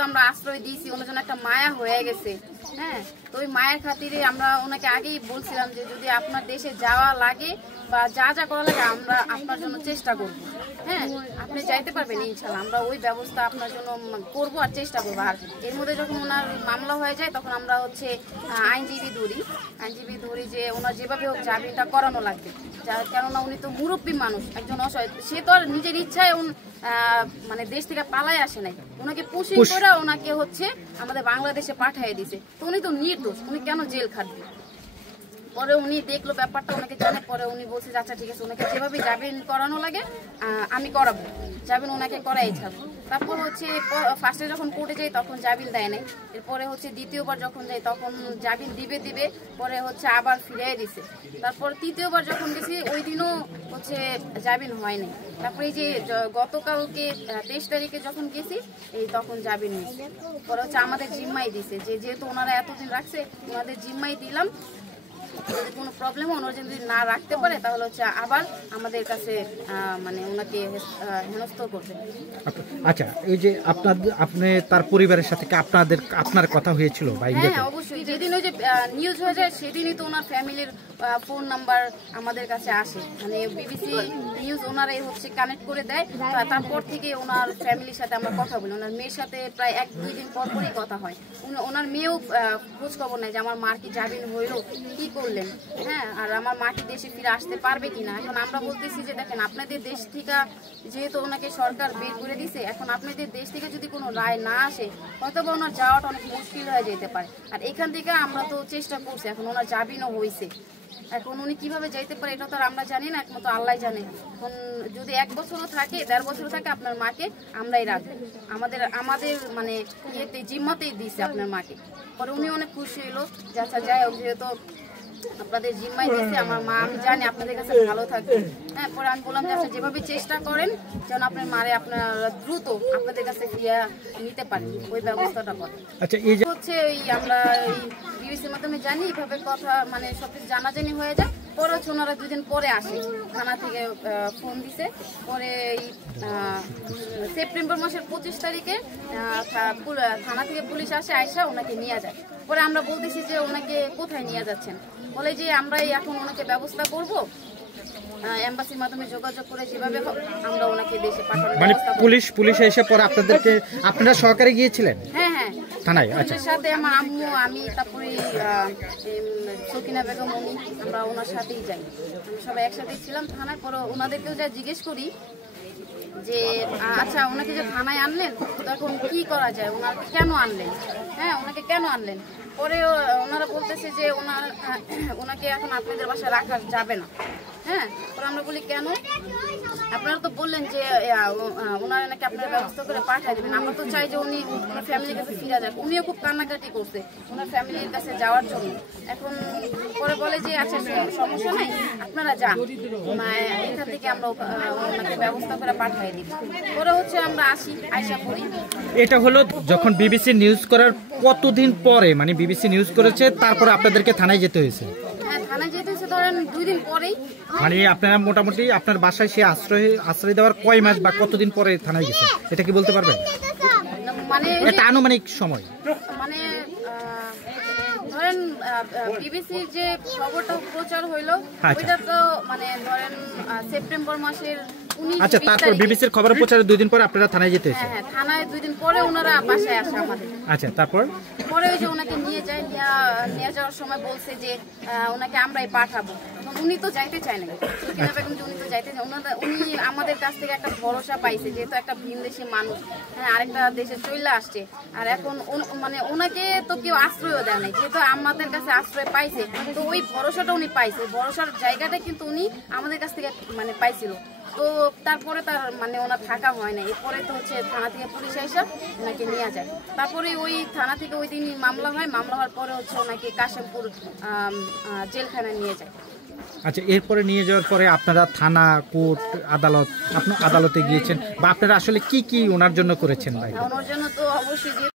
যেহেতু আমরা আশ্রয় দিয়েছি, ওনার জন্য একটা মায়া হয়ে গেছে। হ্যাঁ, তো ওই মায়ের খাতিরে আমরা ওনাকে আগেই বলছিলাম যে যদি আপনার দেশে যাওয়া লাগে বা যা যা করা লাগে আমরা আপনার জন্য চেষ্টা করব। হ্যাঁ, আপনি যাইতে পারবেন ইনশাল্লাহ, আমরা ওই ব্যবস্থা আপনার জন্য করবো আর চেষ্টা করবো। আর এর মধ্যে যখন ওনার মামলা হয়ে যায় তখন আমরা হচ্ছে আইনজীবী ধরি যে ওনার যেভাবে হোক জামিনটা করানো লাগবে। কেননা উনি তো মুরব্বী মানুষ, একজন অসহায়, সে তো আর নিজের ইচ্ছায় মানে দেশ থেকে পালায় আসে নাই, ওনাকে পুশিং করে ওনাকে হচ্ছে আমাদের বাংলাদেশে পাঠিয়ে দিছে। তো উনি তো নির্দোষ, উনি কেন জেল খাটবে? পরে উনি দেখলো ব্যাপারটা, ওনাকে জানে, পরে উনি বলছে আচ্ছা ঠিক আছে, ওনাকে যেভাবে জামিন করানো লাগে আমি করাবো, জামিন ওনাকে করাই ছাড়বো। তারপর হচ্ছে ফার্স্টে যখন কোর্টে যাই তখন জামিন দেয় নাই, এরপরে হচ্ছে দ্বিতীয়বার যখন যাই তখন জামিন দিবে, পরে হচ্ছে আবার ফিরিয়ে দিছে। তারপর তৃতীয়বার যখন গেছি ওই দিনও হচ্ছে জামিন হয় নাই। তারপরে এই যে গতকালকে 23 তারিখে যখন গেছি এই তখন জামিন নিয়েছে। পরে হচ্ছে আমাদের জিম্মাই দিছে, যেহেতু ওনারা এতদিন রাখছে ওনাদের জিম্মাই দিলাম, যদি কোনো প্রবলেম ওনারা যদি না রাখতে পারে তাহলে হচ্ছে আবার আমাদের কাছে মানে ওনাকে হেনস্থ করবে। আচ্ছা, এই যে আপনি তার পরিবারের সাথে আপনার কথা হয়েছিল? হ্যাঁ অবশ্যই, যেদিন ওই যে নিউজ হয়ে যায় সেদিনই তো ওনার ফ্যামিলির ফোন নাম্বার আমাদের কাছে আসে, মানে বিবিসি নিউজ ওনারাই হচ্ছে কানেক্ট করে দেয়। তারপর থেকে ওনার ফ্যামিলির সাথে আমরা কথা বলি, ওনার মেয়ের সাথে প্রায় 1-2 দিন পরই কথা হয়। ওনার মেয়েও খোঁজ খবর নেয় যে আমার মার কি জামিন হইলো, কি করলেন, হ্যাঁ, আর আমার মা কি দেশে ফিরে আসতে পারবে কিনা। এখন আমরা বলতেছি যে দেখেন আপনাদের দেশ থেকে যেহেতু ওনাকে সরকার বের করে দিছে, এখন আপনাদের দেশ থেকে যদি কোনো রায় না আসে হয়তো বা ওনার যাওয়াটা অনেক মুশকিল হয়ে যেতে পারে। আর এখান থেকে আমরা তো চেষ্টা করছি, এখন ওনার জামিনও হয়েছে, এখন উনি কিভাবে যাইতে পারে এটা তো আর আমরা জানি না, একমাত্র আল্লাহ জানে। এখন যদি 1 বছরও থাকে 1.5 বছরও থাকে আপনার মাকে আমরাই রাখবো, আমাদের মানে ইয়েতে জিম্মাতেই দিয়েছে আপনার মাকে। পরে উনি অনেক খুশি হইলো যে আচ্ছা যাই হোক, যেহেতু আপনাদের জিম্মাই দিচ্ছে আমার মা, আমি জানি আপনাদের কাছে ভালো থাকবে। হ্যাঁ, পরে আমি বললাম যে আচ্ছা যেভাবে চেষ্টা করেন যেন আপনার মারে আপনারা দ্রুত আপনাদের কাছে ফিরিয়ে নিতে পারেন, ওই ব্যবস্থাটা করেন। আচ্ছা, এই যে হচ্ছে আমরা এই বিবিসির মাধ্যমে জানি এইভাবে কথা মানে সবকিছু জানাজানি হয়ে যায়। পরে হচ্ছে ওনারা 2 দিন পরে আসে, থানা থেকে ফোন দিছে। পরে এই সেপ্টেম্বর মাসের 25 তারিখে থানা থেকে পুলিশ আসে, আইসা ওনাকে নিয়ে যায়। পরে আমরা বলতেছি যে ওনাকে কোথায় নিয়ে যাচ্ছেন, বলে যে আমরাই এখন ওনাকে ব্যবস্থা করব, এমবাসির মাধ্যমে যোগাযোগ করে যেভাবে আমরা ওনাকে দেশে পাঠানোর মানে ব্যবস্থা করব। পুলিশ এসে পরে আপনারা সহকারে গিয়েছিলেন? হ্যাঁ হ্যাঁ, থানায়? আচ্ছা, পুলিশের সাথে আমার আম্মু, আমি, তারপরে সকিনা বেগম, আমরা ওনার সাথেই যাই, আমি সবাই একসাথেই ছিলাম থানায়। পরে ওনাদেরকেও যা জিজ্ঞেস করি যে আচ্ছা ওনাকে যে থানায় আনলেন তখন কি করা যায়, ওনাকে কেন আনলেন, হ্যাঁ ওনাকে কেন আনলেন। পরে ওনারা বলতেছে যে ওনাকে এখন আপনাদের বাসায় রাখা যাবে না। হ্যাঁ, পরে আমরা বলি কেন, আপনারা তো বললেন যে ওনারা নাকি আপনারা ব্যবস্থা করে পাঠিয়ে দেবেন, আমরা তো চাই যে উনি ওনার ফ্যামিলির কাছে ফিরে যাক। উনিও খুব কান্নাকাটি করছে ওনার ফ্যামিলির কাছে যাওয়ার জন্য। এখন পরে বলে যে আচ্ছা সমস্যা নেই, আপনারা যান, এখান থেকে আমরা ওনাকে ব্যবস্থা করে পাঠিয়ে দিই। পরে হচ্ছে আমরা আইসা করি। এটা হলো যখন বিবিসি নিউজ করার কতদিন পরে, মানে বিবিসি নিউজ করেছে তারপরে আপনাদেরকে থানায় যেতে হয়েছে? হ্যাঁ, থানায় যেতে হয়েছে ধরেন 2 দিন পরেই। মানে আপনারা মোটামুটি আপনার বাসায় সে আশ্রয় দেওয়ার কয় মাস বা কতদিন পরে থানায় গেছে, এটা কি বলতে পারবেন? মানে এটা আনুমানিক সময় মানে ধরেন বিবিসির যে খবরটা প্রচার হইলো ওইটা তো মানে ধরেন সেপ্টেম্বর মাসের 19। আচ্ছা, তারপর বিবিসির খবর প্রচারের 2 দিন পরে আপনারা থানায় যেতে হয়েছে? হ্যাঁ, থানায় 2 দিন পরে ওনারা বাসায় আসে আমাদের। আচ্ছা, তারপর পরে ওই যে ওনাকে নিয়ে যাওয়ার সময় বলছে যে ওনাকে আমরাই পাঠাবো। উনি তো যাইতে চায় না, সকিনা বেগম যে উনি তো যাইতে চায়, উনি আমাদের কাছ থেকে একটা ভরসা পাইছে, যেহেতু একটা ভিনদেশী মানুষ, হ্যাঁ আরেকটা দেশে চলে আসছে। আর এখন মানে ওনাকে তো কেউ আশ্রয়ও দেয় নাই, যেহেতু আমাদের কাছে আশ্রয় পাইছে, তো ওই ভরসাটা উনি পাইছে, ভরসার জায়গাটা কিন্তু উনি আমাদের কাছ থেকে মানে পাইছিল। তো তারপরে তার মানে ওনার থাকা হয় না, এরপরে তো হচ্ছে থানা থেকে পুলিশ এসে ওনাকে নিয়ে যায়। তারপরে ওই থানা থেকে ওই দিনই মামলা হয়, মামলা হওয়ার পরে হচ্ছে ওনাকে কাশিমপুর জেলখানায় নিয়ে যায়। আচ্ছা, এরপরে নিয়ে যাওয়ার পরে আপনারা থানা, কোর্ট, আদালতে গিয়েছেন বা আপনারা আসলে কি ওনার জন্য করেছেন? ওনার জন্য তো অবশ্যই